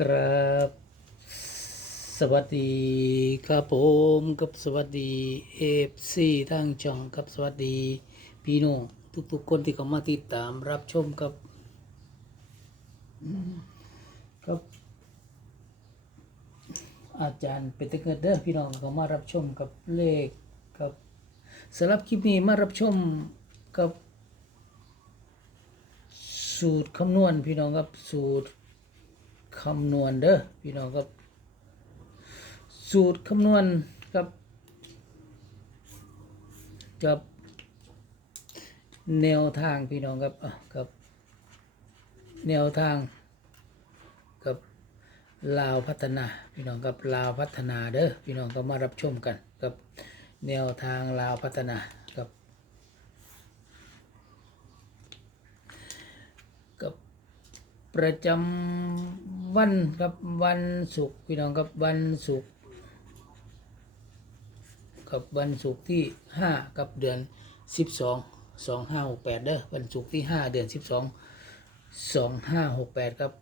ครับ สวัสดีครับผมกับสวัสดีเอฟซีทางช่องกับสวัสดีพี่น้องทุกๆคนที่เข้ามาติดตามรับชมกับครับ อาจารย์เป็นตะเกิดเด้อพี่น้องเข้ามารับชมกับเลขกับสำหรับคลิปนี้มารับชมกับ สูตรคำนวณพี่น้องครับสูตร คำนวณเด้อพี่น้องครับ สูตรคำนวณกับกับแนวทางพี่น้องครับกับแนวทางกับลาวพัฒนาพี่น้องกับลาวพัฒนาเด้อพี่น้องก็มารับชมกันกับแนวทางลาวพัฒนากับกับประจำ วันกับวันศุกร์พี่น้องกับวันศุกร์กับวันศุกร์ที่ห้ากับเดือนสิบสองสองห้าหกแปดเด้อวันศุกร์ที่ห้าเดือนสิบสองสองห้าหกแปดครับ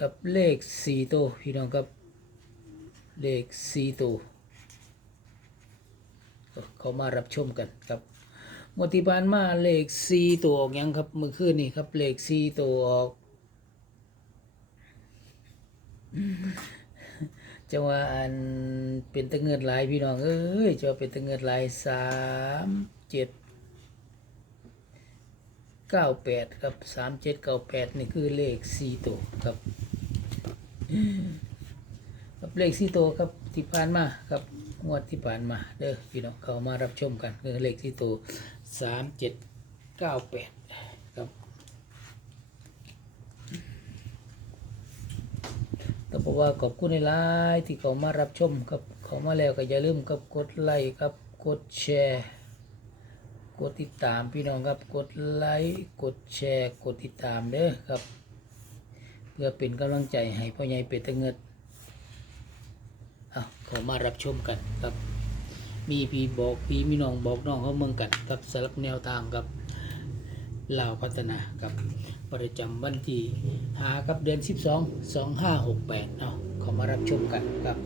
กับเลขสี่ตัวพี่น้องกับเลขสี่ตัวก็เข้ามารับชมกันครับ งวดที่ผ่านมาเลขสี่ตัวออกยังครับเมื่อคืนนี่ครับเลขสี่ตัวออกจะว่าอันเป็นตะเงิดหลายพี่น้องเอ้ยจะว่าเป็นตะเงิดหลายสามเจ็ดเก้าแปดครับสามเจ็ดเก้าแปดนี่คือเลขสี่ตัวครับครับเลขสี่ตัวครับที่ผ่านมาครับงวดที่ผ่านมาเด้อพี่น้องเขามารับชมกันคือเลขสี่ตัว สามเจ็ดเก้าแปดครับแต่บอกว่าขอบคุณในไลน์ที่เขามารับชมครับเขามาแล้วก็อย่าลืมกับกดไลค์ครับกดแชร์กดติดตามพี่น้องครับกดไลค์กดแชร์กดติดตามเด้อครับ เพื่อเป็นกำลังใจให้พ่อใหญ่เป็ดตะเงิดเอาขอมารับชมกันครับ มีพี่บอกพี่มีน้องบอกน้องเขาเมืองกันครับสำหรับแนวทางกับลาวพัฒนากับประจำวันที่หากับเดือน 12 2568เอาะขอมารับชมกันครับ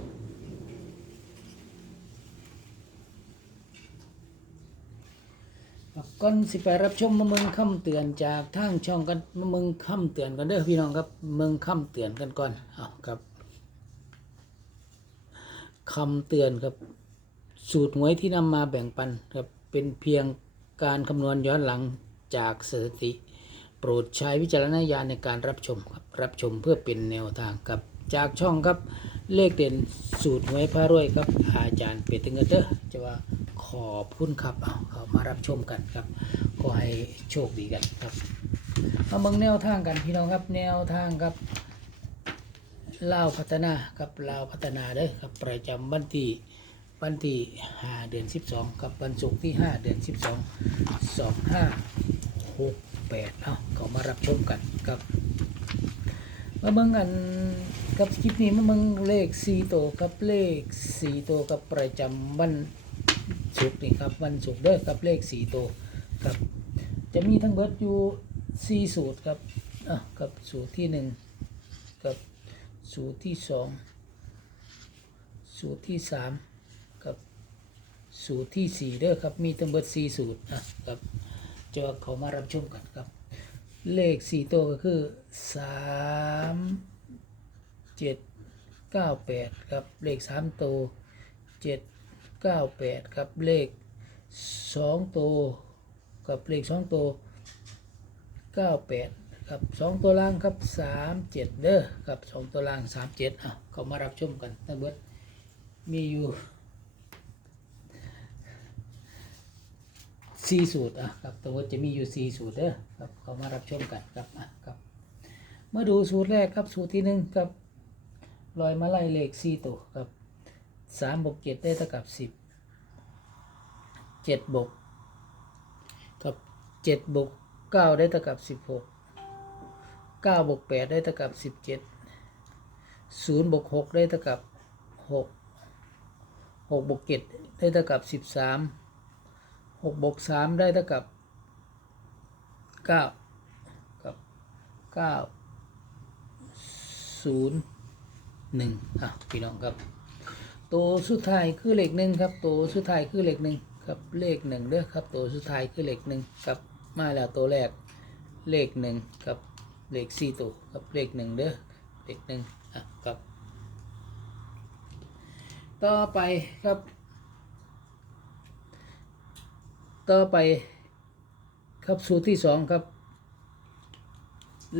ก่อนสิไปรับชมมาเมืองคำเตือนจากทางช่องกันมาเมืองคำเตือนกันเด้อพี่น้องครับเมืองคำเตือนกันก่อนเอาครับคำเตือนครับ สูตรหวยที่นำมาแบ่งปันครับเป็นเพียงการคำนวณย้อนหลังจากสถิติ โปรดใช้วิจารณญาณในการรับชมครับรับชมเพื่อเป็นแนวทางครับจากช่องครับเลขเด่นสูตรหวยพารวยครับอาจารย์เปตึงเงินเด้อจะว่าขอบคุณครับเอาเขามารับชมกันครับขอให้โชคดีกันครับมาเบิ่งแนวทางกันพี่น้องครับแนวทางครับลาวพัฒนากับลาวพัฒนาเด้อครับประจำวันที่ วันที่ห้าเดือนสิบสองกับวันศุกร์ที่ห้าเดือนสิบสองสองห้าหกแปดเอาเขามารับชมกันครับมาเบิ่งกันกับคลิปนี้มาเบิ่งเลขสี่ตัวกับเลขสี่ตัวกับประจำวันศุกร์นี่ครับวันศุกร์เด้อกับเลขสี่ตัวครับจะมีทั้งเบิดอยู่สี่สูตรครับอะกับสูตรที่หนึ่งกับสูตรที่สองสูตรที่สาม สูตรที่สี่เด้อครับ มีทั้งเบิดสี่สูตรอะครับจะเขามารับชมกันครับ เลขสี่ตัวก็คือสามเจ็ดเก้าแปดครับ เลขสามตัวเจ็ดเก้าแปดครับ เลขสองตัว กับเลขสองตัวเก้าแปดครับสองตัวล่างครับสามเจ็ดเด้อครับสองตัวล่างสามเจ็ดอะเขามารับชมกันนะเบิดมีอยู่ สี่สูตรอะครับตัวเบิดจะมีอยู่สี่สูตรเด้อครับเขามารับชมกันครับอะครับเมื่อดูสูตรแรกครับสูตรที่หนึ่งครับลอยมาไล่เลขสี่ตัวครับสามบวกเจ็ดได้เท่ากับสิบเจ็ดบวกกับเจ็ดบวกเก้าได้เท่ากับสิบหกเก้าบวกแปดได้เท่ากับสิบเจ็ดศูนย์บวกหกได้เท่ากับหกหกบวกเจ็ดได้เท่ากับสิบสาม หกบวกสามได้เท่ากับเก้ากับเก้าศูนย์หนึ่งอะพี่น้องครับ ตัวสุดท้ายคือเลขหนึ่งครับ ตัวสุดท้ายคือเลขหนึ่งครับเลขหนึ่งเด้อครับ ตัวสุดท้ายคือเลขหนึ่งครับมาแล้วตัวแรกเลขหนึ่งกับเลขสี่ตัวครับเลขหนึ่งเด้อเลขหนึ่งอะครับ ต่อไปครับ ต่อไปครับสูตรที่สองครับ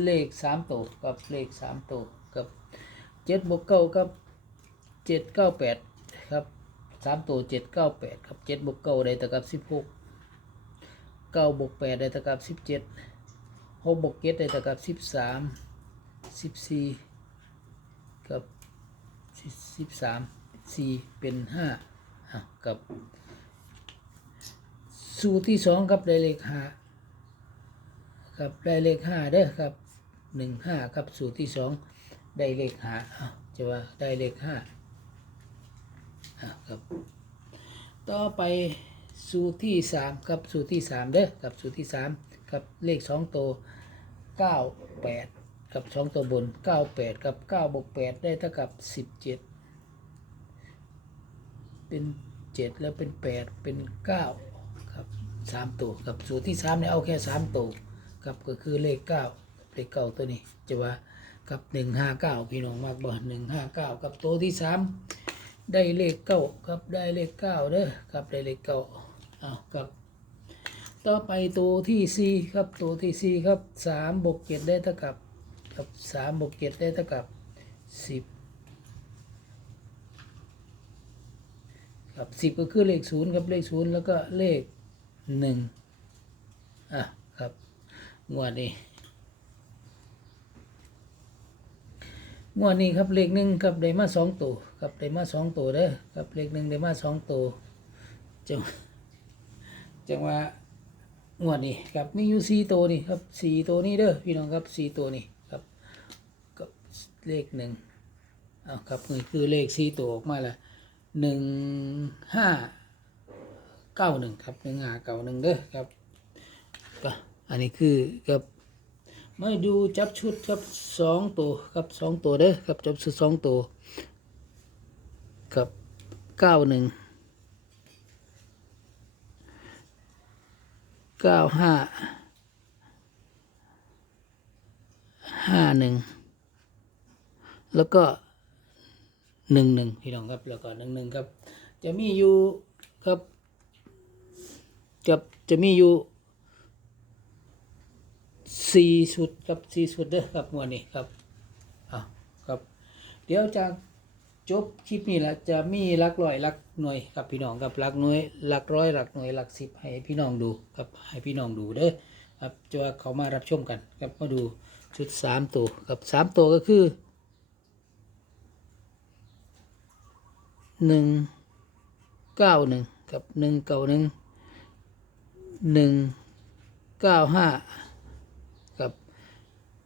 เลขสามตัวกับเลขสามตัวกับเจ็ดบวกเก้ากับเจ็ดเก้าแปดครับสามตัวเจ็ดเก้าแปดครับเจ็ดบวกเก้าได้เท่ากับสิบหกเก้าบวกแปดได้เท่ากับสิบเจ็ดหกบวกเจ็ดได้เท่ากับสิบสามสิบสี่กับสิบสามสี่เป็นห้ากับ สูตรที่สองครับได้เลขห้าครับได้เลขห้าเด้อครับหนึ่งห้าครับสูตรที่สองได้เลขห้าจะว่าได้เลขห้าครับต่อไปสูตรที่สามครับสูตรที่สามเด้อครับสูตรที่สามครับเลขสองตัวเก้าแปดกับสองตัวบนเก้าแปดกับเก้าบวกแปดได้เท่ากับสิบเจ็ดเป็นเจ็ดแล้วเป็นแปดเป็นเก้า สามตัวกับสูตรที่สามเนี่ยเอาแค่สามตัวครับก็คือเลขเก้าเลขเก้าตัวนี้จะว่ากับหนึ่งห้าเก้าพี่น้องมากบ่หนึ่งห้าเก้ากับตัวที่สามได้เลขเก้าครับได้เลขเก้าเด้อครับได้เลขเก้าอ้าวครับต่อไปตัวที่สี่ครับตัวที่สี่ครับสามบวกเจ็ดได้เท่ากับกับสามบวกเจ็ดได้เท่ากับสิบครับสิบก็คือเลขศูนย์ครับเลขศูนย์แล้วก็เลข หนึ่งอะครับ งวดนี้ งวดนี้ครับเลขหนึ่งครับได้มาสองตัวครับได้มาสองตัวเด้อครับเลขหนึ่งได้มาสองตัวจังจังว่างวดนี้ครับมีอยู่สี่ตัวนี่ครับสี่ตัวนี้เด้อพี่น้องครับสี่ตัวนี่ครับกับเลขหนึ่งเอาครับนี่คือเลขสี่ตัวออกมาละหนึ่งห้า เก้าหนึ่งครับหนึ่งห้าเก้าหนึ่งเด้อครับก็อันนี้คือกับมาดูจับชุดครับสองตัวครับสองตัวเด้อครับจับชุดสองตัวครับเก้าหนึ่งเก้าห้าห้าหนึ่งแล้วก็หนึ่งหนึ่งพี่น้องครับแล้วก็หนึ่งหนึ่งครับ จะมีอยู่ครับ กับจะมีอยู่สี่ชุดครับสี่ชุดเด้อครับงวดนี้ครับอะครับ เดี๋ยวจะจบคลิปนี้ละจะมีหลักร้อยหลักหน่วยครับพี่น้องครับหลักหน่วยหลักร้อยหลักหน่วยหลักสิบให้พี่น้องดูครับให้พี่น้องดูเด้อครับจะเขามารับชมกันครับมาดูชุดสามตัวครับสามตัวก็คือหนึ่งเก้าหนึ่งกับหนึ่งเก้าหนึ่ง หนึ่งเก้าห้ากับ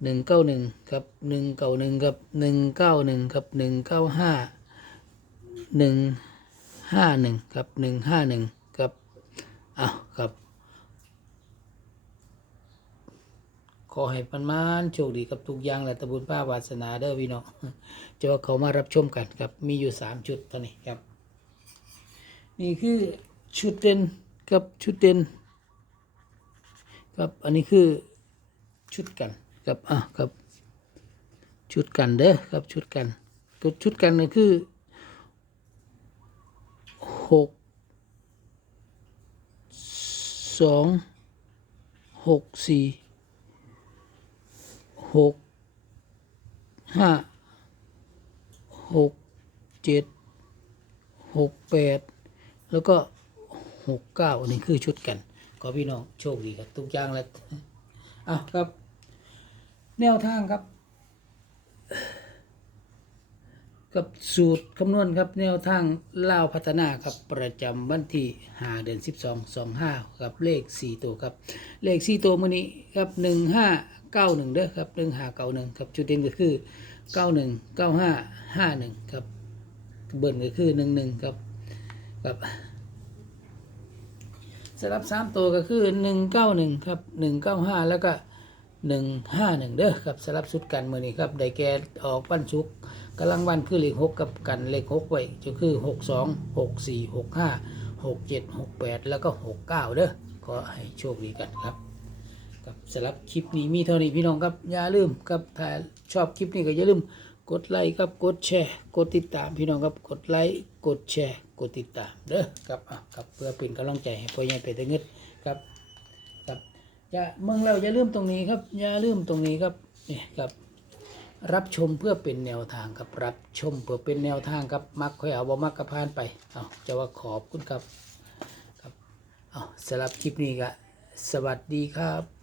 หนึ่งเก้าหนึ่งครับหนึ่งเก้าหนึ่งกับหนึ่งเก้าหนึ่งกับหนึ่งเก้าห้าหนึ่งห้าหนึ่งกับหนึ่งห้าหนึ่งกับอ้าวครับ ขอให้ปันมานโชคดีกับทุกอย่างและตะบุญป้าวาสนาเด้อพี่น้องจะว่าเขามารับชมกันครับ มีอยู่สามชุดเท่านี้ครับ นี่คือชุดเด่นกับชุดเด่น ครับอันนี้คือชุดกันครับอะครับชุดกันเด้อครับชุดกันก็ชุดกันก็คือหกสองหกสี่หกห้าหกเจ็ดหกแปดแล้วก็หกเก้าอันนี้คือชุดกัน ขอพี่น้องโชคดีครับทุกอย่างแล้วอะครับ แนวทางครับ กับสูตรคำนวณครับ แนวทางเล่าพัฒนาครับประจำวันที่หาเดือนสิบสองสองห้าครับเลขสี่ตัวครับ เลขสี่ตัวมือนี้ครับหนึ่งห้าเก้าหนึ่งเด้อครับหนึ่งห้าเก้าหนึ่งครับจุดเด่นก็คือเก้าหนึ่งเก้าห้าห้าหนึ่งครับเบิ้ลก็คือหนึ่งหนึ่งครับครับ สำหรับสามตัวก็คือหนึ่งเก้าหนึ่งครับหนึ่งเก้าห้าแล้วก็หนึ่งห้าหนึ่งเด้อครับสลับสุดกันมือนี้ครับได้แก่ออกวันศุกกำลังวันคือเลขหกกับกันเลขหกไว้จะคือหกสองหกสี่หกห้าหกเจ็ดหกแปดแล้วก็หกเก้าเด้อขอให้โชคดีกันครับครับสำหรับคลิปนี้มีเท่านี้พี่น้องครับอย่าลืมครับถ้าชอบคลิปนี้ก็อย่าลืมกดไลค์ครับกดแชร์ กดติดตามพี่น้องครับกดไลค์กดแชร์ กดติดตามเด้อครับอะครับเพื่อเป็นกำลังใจให้พ่อใหญ่ไปแต่เงิดครับครับอย่าเมืองเราอย่าลืมตรงนี้ครับอย่าลืมตรงนี้ครับนี่ครับ รับชมเพื่อเป็นแนวทางครับรับชมเพื่อเป็นแนวทางครับมักค่อยเอาบ่มักกระพานไปเอาจะว่าขอบคุณครับครับเอาสำหรับคลิปนี้ก็สวัสดีครับ